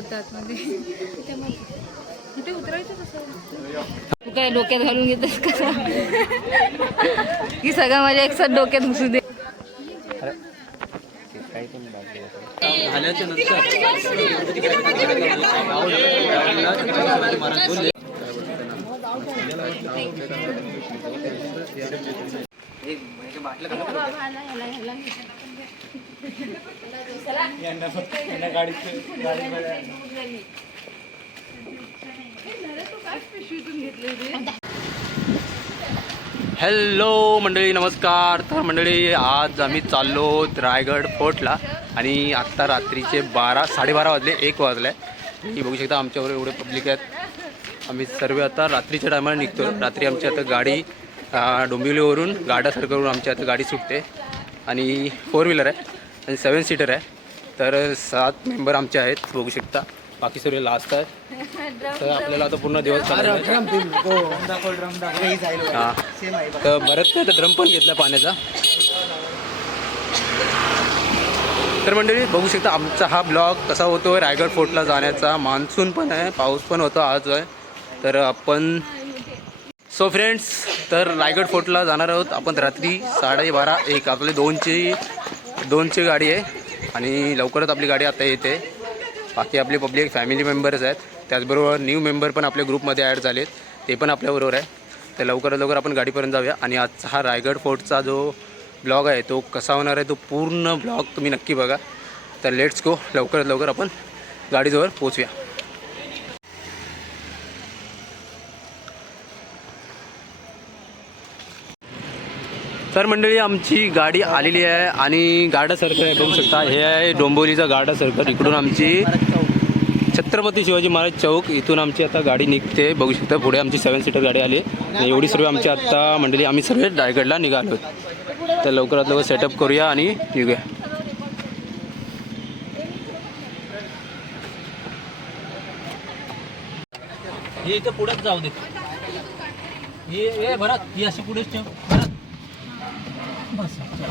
होतं आतमध्ये कुठे उतरायचं कसं? तू काय डोक्यात घालून घेतस का? की सगळं माझ्या एकसाथ डोक्यात घुसू दे. हॅलो मंडळी नमस्कार. तर मंडळी आज आम्ही चाललो रायगड फोर्टला आणि आत्ता रात्रीचे बारा साडेबारा वाजले एक वाजले. ही बघू शकता आमच्यावर एवढे पब्लिक आहेत. आम्ही सर्व आता रात्रीच्या टायमाला निघतो रात्री आमची आता गाडी डोंबिवलीवरून गाड्या सर्कलवरून आमची आता गाडी सुटते. आणि फोर व्हीलर आहे. आणि सेवन सीटर आहे. तर सात मेंबर आमचे आहेत बघू शकता. बाकी सर्व लास्ट आहे तर आपल्याला आता पूर्ण दिवस चालवायचा आहे. हा तर बरंच काय तर ड्रम पण घेतला पाण्याचा. तर मंडळी बघू शकता आमचा हा ब्लॉग कसा होतो रायगड फोर्टला जाण्याचा. मान्सून पण आहे पाऊस पण होतो आज आहे. तर आपण सो फ्रेंड्स तर रायगड फोर्टला जाणार आहोत. आपण रात्री साडेबारा एक आपली दोनची दोनची गाडी आहे. आणि लवकरच आपली गाडी आता येते. बाकी आपले पब्लिक फॅमिली मेंबर्स आहेत. त्याचबरोबर न्यू मेंबर पण आपल्या ग्रुपमध्ये ॲड झालेत. ते पण आपल्याबरोबर आहे. तर लवकरात लवकर आपण गाडीपर्यंत जाऊया. आणि आजचा हा रायगड फोर्टचा जो ब्लॉग आहे तो कसा होणार आहे तो पूर्ण ब्लॉग तुम्ही नक्की बघा. तर लेट्स गो लवकरात लवकर आपण गाडीजवळ पोचूया तर मंडळी आमची गाडी आलेली आहे आणि गाडा सर्कल आहे बघू शकता. हे आहे डोंबिवलीचा गाडा सर्कल इकडून आमची छत्रपती शिवाजी महाराज चौक इथून आमची आता गाडी निघते. बघू शकता पुढे आमची सेवन सीटर गाडी आली. आणि एवढी सर्व आमची आत्ता मंडळी आम्ही सर्व रायगडला निघालो. तर लवकरात लवकर सेटअप करूया आणि निघूया. हे इथं पुढेच जाऊ दे. हे हे भरत ही अशी पुढेच ठेव भरत बस चल.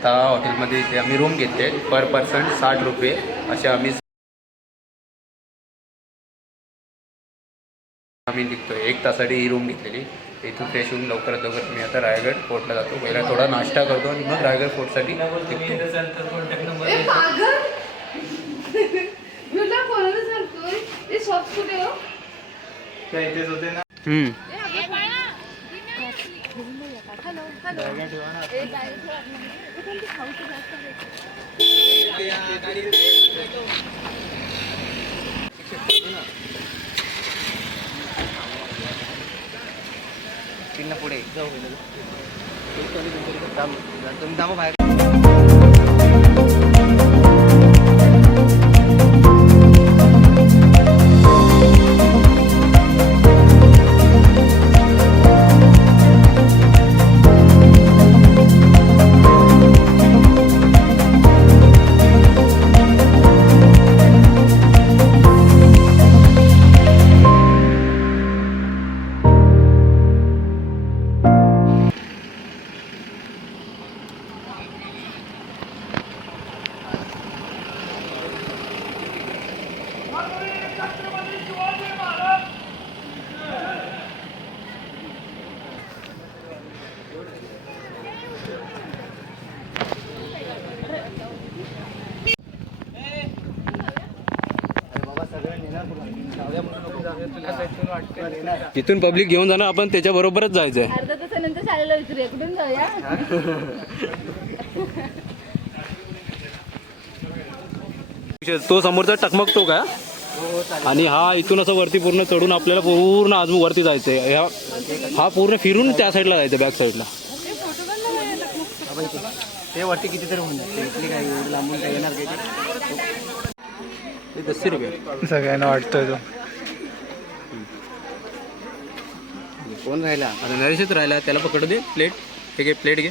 आता हॉटेलमध्ये इथे आम्ही रूम घेतले. पर पर्सन साठ रुपये असे आम्ही आम्ही निघतो एक तासाठी ही रूम घेतलेली. इथून फ्रेश होऊन लवकरात लवकर मी आता रायगड फोर्टला जातो. पहिला थोडा नाश्ता करतो आणि मग रायगड फोर्टसाठी निघतो. कॉन्टॅक्ट नंबर हम्म. पुढे जाऊ तिथून पब्लिक घेऊन जाणं आपण त्याच्या बरोबरच जायचंय. तो समोरचा टकमकतो का? आणि हा इथून असं वरती पूर्ण चढून आपल्याला पूर्ण आजू वरती जायचंय. ह्या हा पूर्ण फिरून त्या साईडला जायचं बॅक साईडला ते वरती कितीतरी होऊन जाते लांबून काय येणार ते? दसशे रुपये सगळ्यांना वाटतोय तो. कोण राहिला? आता नरेशच राहिला. त्याला पकड दे. प्लेट हे घे प्लेट घे.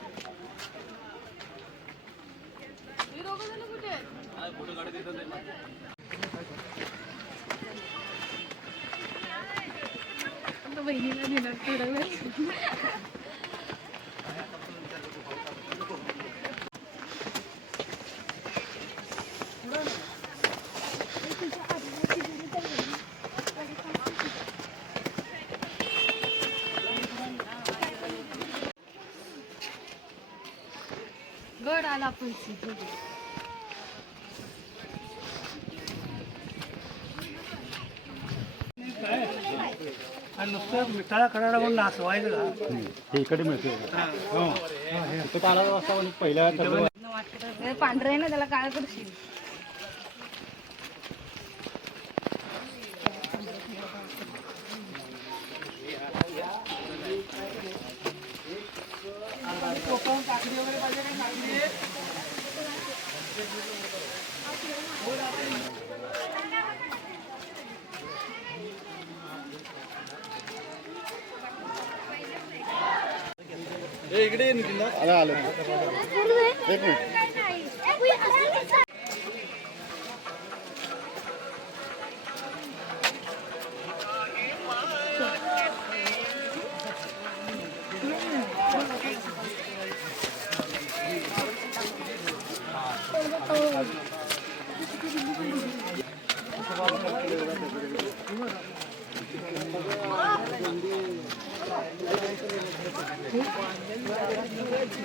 घे गड आला आपण नुसतं मिठाळा करायला म्हणून नाचवायचं पांढरं आहे ना त्याला काळ करशील इकडे आलं आलं. एक मिनिट.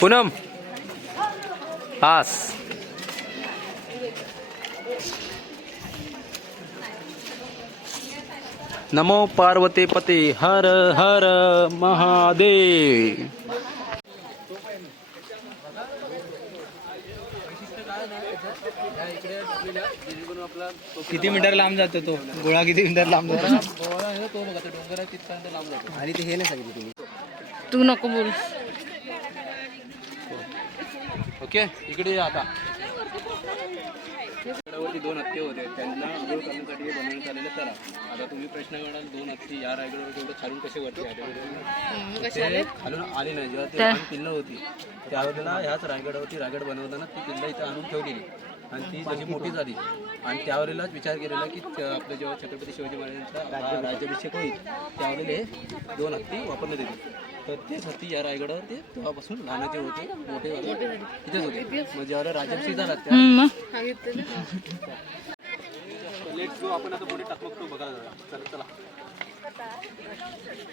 पूनम। पास नमो पार्वते पते हर हर महादेव। किती मीटर लांब जातो तो? गोळा किती मीटर लांब जातो? आणि ते हे नाही सांगितलं तुम्ही? तू नको बोल ओके? इकडे या आता. गडावरती दोन हत्ती होते. त्यांना आंघोळ करण्यासाठी हे बनवण्यात आलेलं तरा आता तुम्ही प्रश्न कराल दोन हत्ती या रायगडावर एवढं खालून कसे वरती आले? ते खालून आले नाही. जेव्हा ते किल्ला होती त्यावेळेला ह्याच रायगडावरती रायगड बनवताना ती किल्ला इथे आणून ठेवलेली. आणि ती जशी मोठी झाली. आणि त्यावेळेलाच विचार केलेला की आपलं जेव्हा छत्रपती शिवाजी महाराजांचा राज्याभिषेक होईल त्यावेळेला हे दोन हत्ती वापरण्यात येतील. तर तेच हत्ती या रायगडावर ते तेव्हापासून लहानाचे होते मोठे झाले. इथेच होते. मग जेव्हा राज्याभिषेक झाला आपण आता पुढे टाकलो तो. चला चला चलू.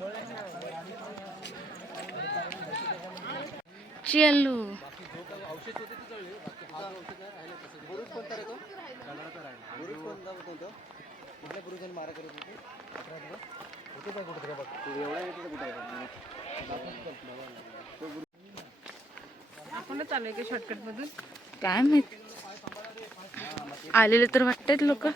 महाराज होते आपणच आलोय का शॉर्टकट मधून? काय माहीत? आलेले तर वाटतात लोक.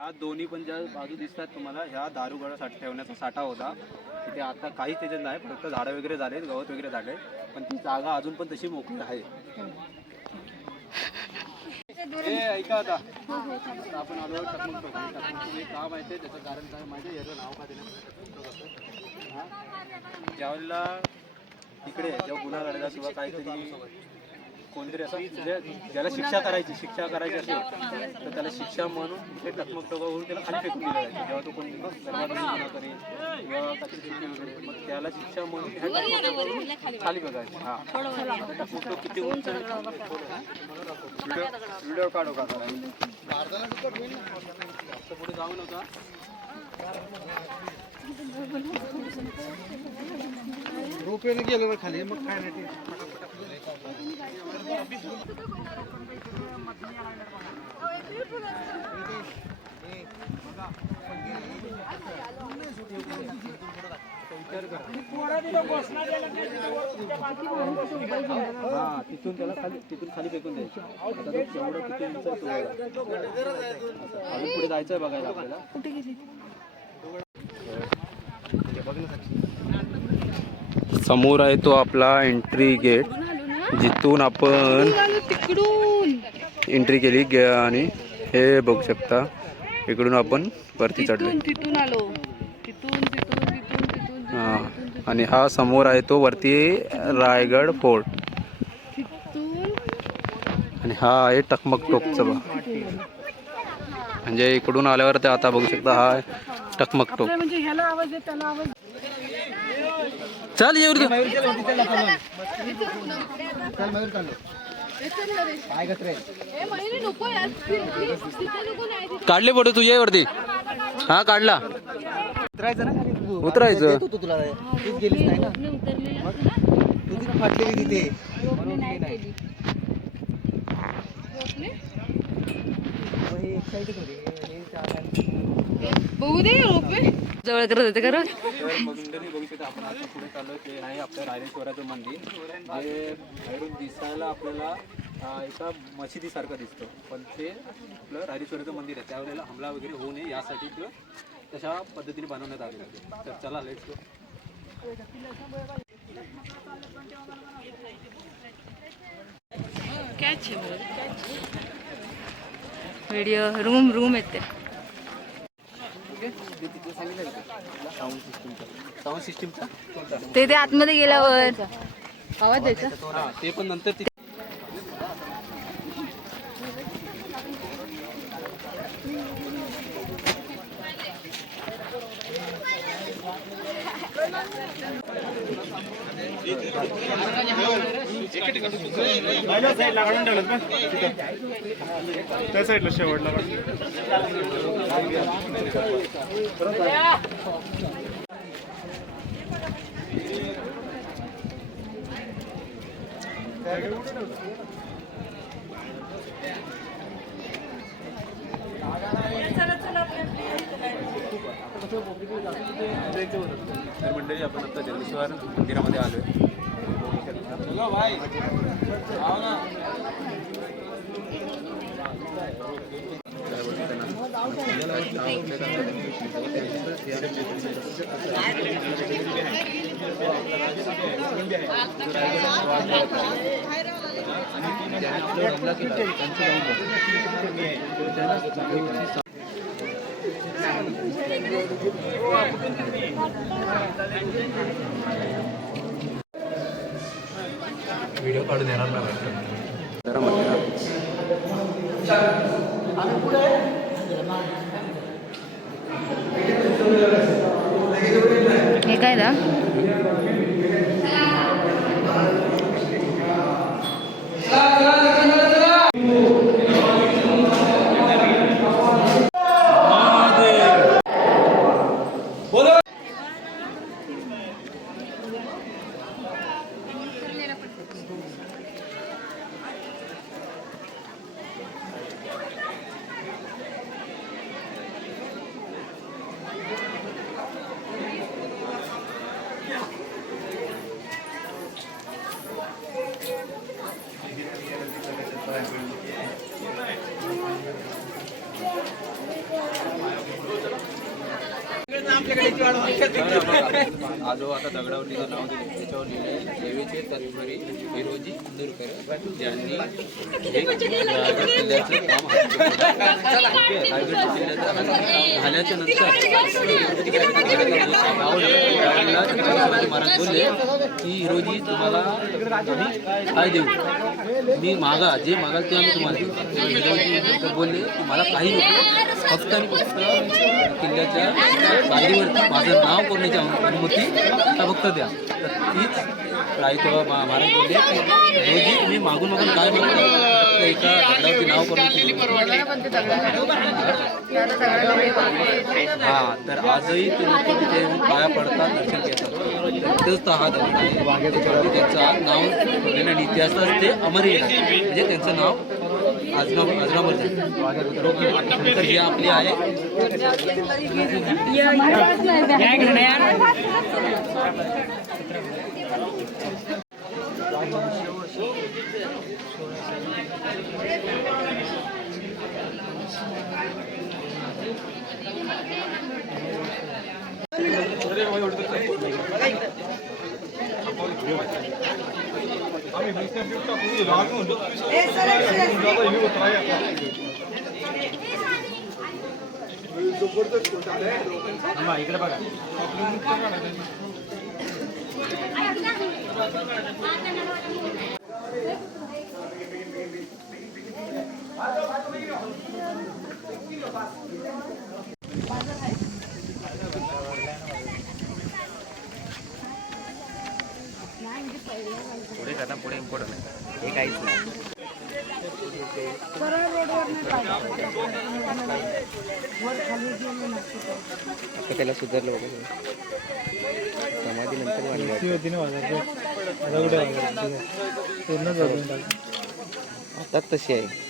हा दोन्ही पण ज्या बाजू दिसतात तुम्हाला ह्या दारुगोळा साठ ठेवण्याचा साठा होता. तिथे आता काहीच त्याच्यात नाही फक्त झाडं वगैरे झाले गवत वगैरे झाले. पण ती जागा अजून पण तशी मोकळी आहे. ऐका आता. आपण आलो टकमक माहिती आहे त्याचं कारण काय माहिती याचं नाव का देण्यात ज्यावेळेला तिकडे जेव्हा गुन्हा घडला किंवा काहीतरी कोणतरी असं जे- ज्याला शिक्षा करायची शिक्षा करायची असेल तर त्याला शिक्षा म्हणून ते टकमक टोका होऊन त्याला खाली फेकून दिलं जायचं. जेव्हा तो कोणी सर्वात गुन्हा करेल किंवा काहीतरी चुकी वगैरे मग त्याला शिक्षा म्हणून ह्या टकमक खाली बघायचं. हा. टकमक टोक किती उंच आहे? व्हिडिओ व्हिडिओ काढू का जरा? जास्त पुढे जाऊ नका. रोपवेने गेलो खाली मग काय नाही हा तिथून त्याला खाली तिथून खाली फेकून द्यायचं. आता तो केवढं किती उंच आहे तो बघा. अजून पुढे जायचं आहे बघायला आपल्याला. कुठे गेली समोर आहे तो आपला एंट्री गेट जिथून आपण तिकडून एंट्री केली गे- आणि हे बघू शकता इकडून आपण वरती चढलो तिथून आलो. हा आणि हा समोर आहे तो वरती रायगड फोर्ट. आणि हा आहे टकमक टोकचा बा म्हणजे इकडून आल्यावर ते आता बघू शकता हा आहे टकमक टोक म्हणजे ह्याला आवाज आहे त्याला आवाज चल येऊ दे. काढले फोटो तू ये वरती. हा काढला. उतरायचं तुला. नाही ना? फाटलेली तिथे बघू दे रोपे जवळ करत होते खरं बघू शकता आपण. आता पुढे चाललो ते आहे आपलं रायरेश्वराचं मंदिर. जे बाहेरून दिसायला आपल्याला एका मशिदीसारखं दिसतं. पण ते आपलं रायरेश्वराचं मंदिर आहे. त्यावेळेला हमला वगैरे होऊ नये यासाठी ते तशा पद्धतीने बनवण्यात आलेलं आहे. तर चला let's go video room room येते. साऊंड सिस्टीमचा? ते ते आतमध्ये गेल्यावर. आवाज द्यायचा हा ते पण नंतर ती त्या साईडला शेवटला तर मंडळी आपण व्हिडिओ काढून देणार ना जरा मंदिरात हे काय दा आजो आता दगडावरतीचं नाव दिले त्याच्यावर लिहिले देवीचे तत्परी विरोधी इंदूरकर यांनी हे रायगड किल्ल्याचं काम हाती घेतलं. ओके, रायगड किल्ल्याचं काम झाल्याच्यानंतर त्यावेळेला छत्रपती महाराज बोलले की हिरोजी तुम्हाला काय देऊ मी मागा जे मागाल ते आम्ही तुम्हाला देऊ हिरोजी बोलले की मला काही नको फक्त आणि फक्त किल्ल्याच्या बांधीवरती माझं नाव करण्याची अनुमती आता फक्त द्या तर तीच रायतेव्हा महाराज बोलले हिरोजी रोजी तुम्ही मागून मागून काय मागता फक्त एका दगडावरती नाव करण्याची हा तर आजही ते लोक तिथे येऊन पाया पडतात दर्शन घेतात. हा दगड आहे. त्यांचं नाव ठेवलेलं आणि इतिहासात ते अमर म्हणजे त्यांचं नाव आजरा आजरामर झालं तर ही आपली आहे. আমি বিশেষ একটা খুবই রাগ হলো দাদা ইউ ট্রাই जबरदस्त कोटा आहे हा इकडे बघा पुढे जाता पुढे इम्पॉर्टंट आहे हे काहीच नाही सरळ रोडवर त्याला सुधारलं वगैरे समाधी नंतर वाढली. पूर्ण आता तशी आहे.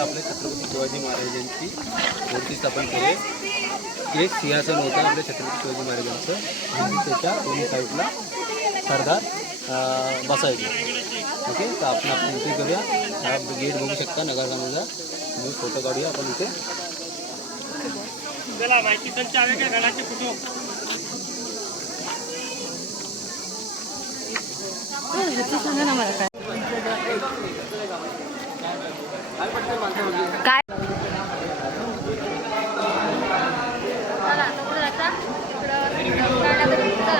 आपले छत्रपती शिवाजी महाराजांची मूर्ती स्थापन केली. एक सिंहासन होतं आपल्या छत्रपती शिवाजी महाराजांचं. आणि त्याच्या दोन्ही साईडला सरदार बसायचं. ओके? तर आपण आपण इथे करूया. हा गेट बघू शकता नगरगावचा तुम्ही फोटो काढूया आपण इथे. आपल्याला सांगा ना मला काय काय चला, तिकडं जाता? तिकडं गाड्या करून चला.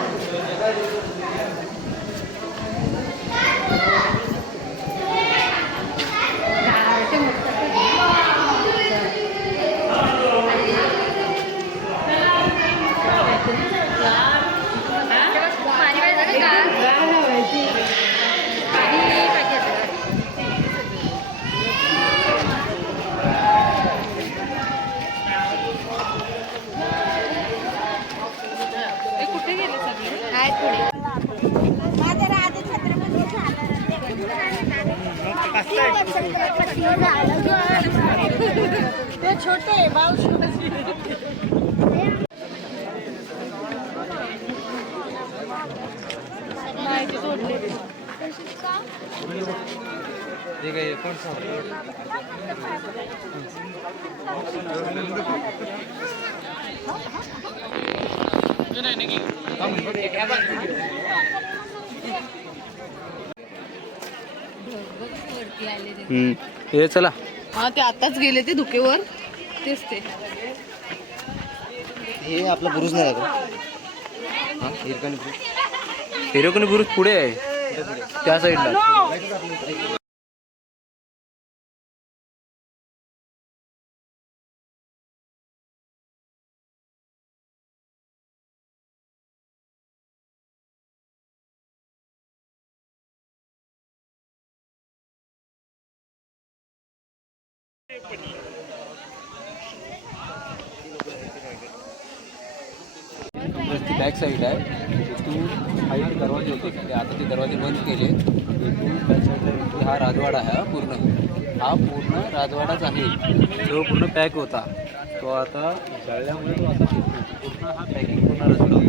पाणी पाहिजे का? पाणी पाहिजे आता. हे कुठे गेले सगळे आहेत पुढे ते छोटे बाऊश वरती आले ते हम्म. हे चला. हा ते आताच गेले ते धुकेवर. तेच ते. हे आपला बुरुज नाही का? हा हिरकणी बुरुज. हिरोकणी बुरुज पुढे आहे. त्या साईडला. साईडला entry हा राजवाडा आहे पूर्ण। हा, पूर्ण राजवाडाच आहे। जो पूर्ण पॅक होता तो आता जळल्यामुळे तो आता पूर्ण. हा पूर्ण राजवाडा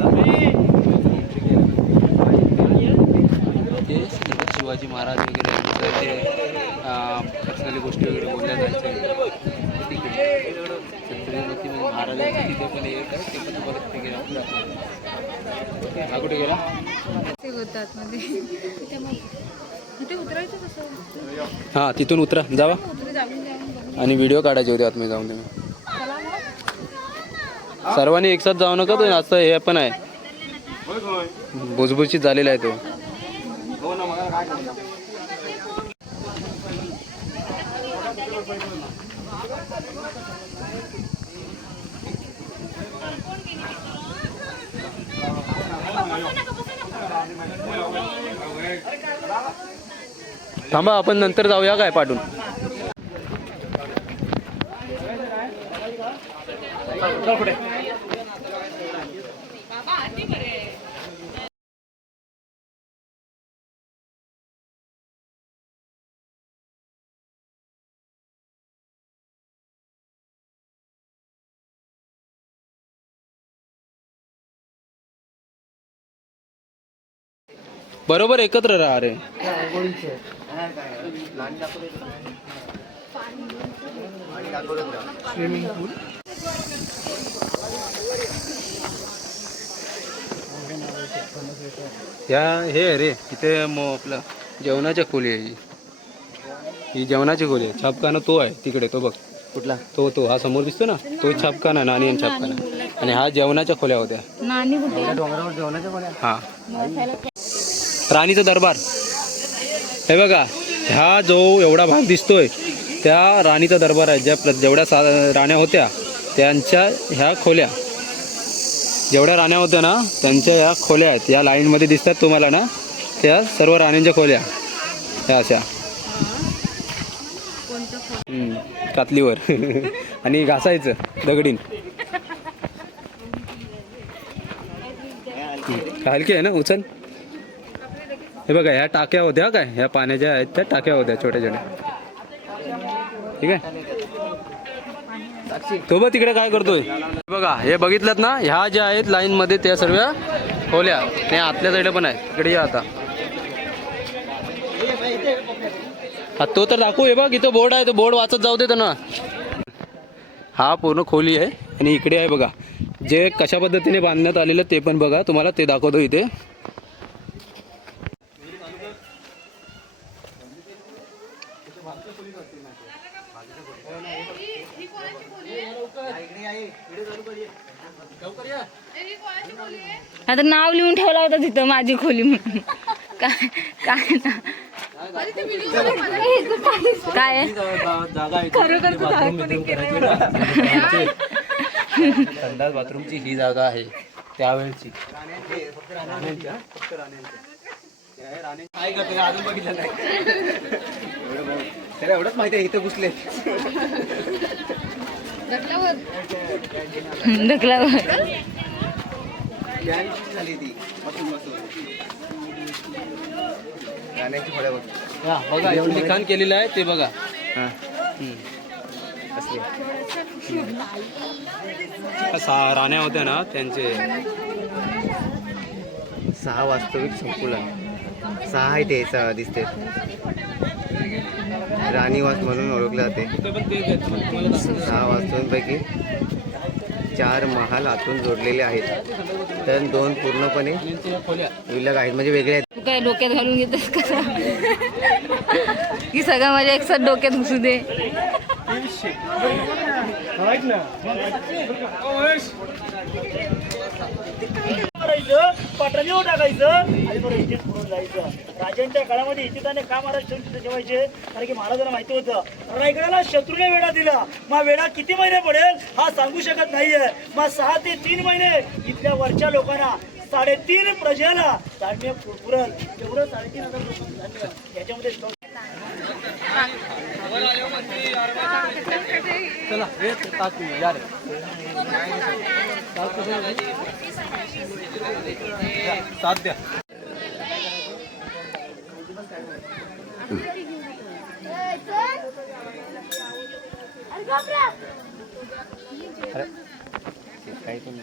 शिवाजी महाराज वगैरे यांचं ते पर्सनली गोष्टी वगैरे बोलल्या जायच्या. एक हा गेला? ते होतात मध्ये. कुठे उतरायचं कसं? हां तिथून उतरा. जावा. उतरी जाऊन जाऊन बघू आणि व्हिडिओ काढायचे होते आतमध्ये जाऊन तुम्ही. चला मग. सर्वांनी एकसाथ जाऊ नका तो असं हे पण आहे. भुजभुजीत झालेला आहे तो. थांबा आपण नंतर जाऊया काय पाठवून बरोबर एकत्र राहा रे. ह्या हे आहे रे इथे मग आपलं जेवणाच्या खोली आहे ही. ही जेवणाची खोली आहे. छापखाना तो आहे तिकडे तो बघ. कुठला? तो तो. हा समोर दिसतो ना? तो छापखाना नाणी आणि छापखाना. आणि हा जेवणाच्या खोल्या होत्या. नानी कुठे डोंगरावर जेवणाच्या खोल्या हा राणीचा दरबार. हे बघा ह्या जो एवढा भाग दिसतोय त्या राणीचा दरबार आहे. ज्या प्र- जेवढ्या सा राण्या होत्या त्यांच्या ह्या खोल्या. जेवढ्या राण्या होत्या ना त्यांच्या ह्या खोल्या आहेत. या लाईनमध्ये दिसतात तुम्हाला ना त्या सर्व राण्यांच्या खोल्या. ह्या अशा. कातलीवर. आणि घासायचं दगडीन. हलकी आहे ना उचल. हे बघा ह्या टाक्या होत्या काय? ह्या पाण्याच्या आहेत त्या टाक्या होत्या छोट्या छोट्या ठीक आहे? तो बघ तिकडे काय करतोय. हे बघा हे बघितलं ना? ह्या ज्या आहेत लाईन मध्ये त्या सर्व खोल्या. त्या आतल्या साईडला पण आहे तिकडे या आता. हा तो तर दाखवू हे बघ इथं बोर्ड आहे तो बोर्ड वाचत जाऊ दे ना हा पूर्ण खोली आहे आणि इकडे आहे बघा. जे कशा पद्धतीने बांधण्यात आलेलं ते पण बघा तुम्हाला ते दाखवतो इथे. आता नाव लिहून ठेवला होता तिथं माझी खोली म्हणून. काय काय ना. काय? संडास बाथरूमची ही जागा आहे त्यावेळची. काय करतो अजून बघितलं नाही त्याला एवढंच माहिती आहे इथे घुसले. ढकलावर. झाली ती बसून बसून गाण्याची फळ्या बघ हा, बघा इथे लिखाण केलेलं आहे ते बघा. हा. सहा राण्या होत्या ना त्यांचे. सहा वास्तविक संकुलन. सहा आहे ते दिसते. राणीवास म्हणून ओळखले जाते. सहा वास्तूंपैकी चार महाल आतून जोडलेले आहेत. तर दोन पूर्णपणे विलग आहेत म्हणजे वेगळे आहेत. तू काय डोक्यात घालून घेतोस का? की सगळं माझ्या एकसाथ डोक्यात घुसू दे. करायचं पाटणीवर टाकायचं आणि बरं इथेच पुढून जायचं. राजांच्या काळामध्ये इतिहासाने का महाराज ठेवून तिथे ठेवायचे? कारण की महाराजांना माहिती होतं रायगडाला शत्रूने वेढा दिला. मग वेढा किती महिने पडेल हा सांगू शकत नाहीये. मग सहा ते तीन महिने इथल्या वरच्या लोकांना साडेतीन प्रजेला धान्य पुरल एवढं साडेतीन हजार लोकांना धान्य याच्यामध्ये चला हे ताक या रे ताक कसं आहे? द्या, ताक द्या काही पण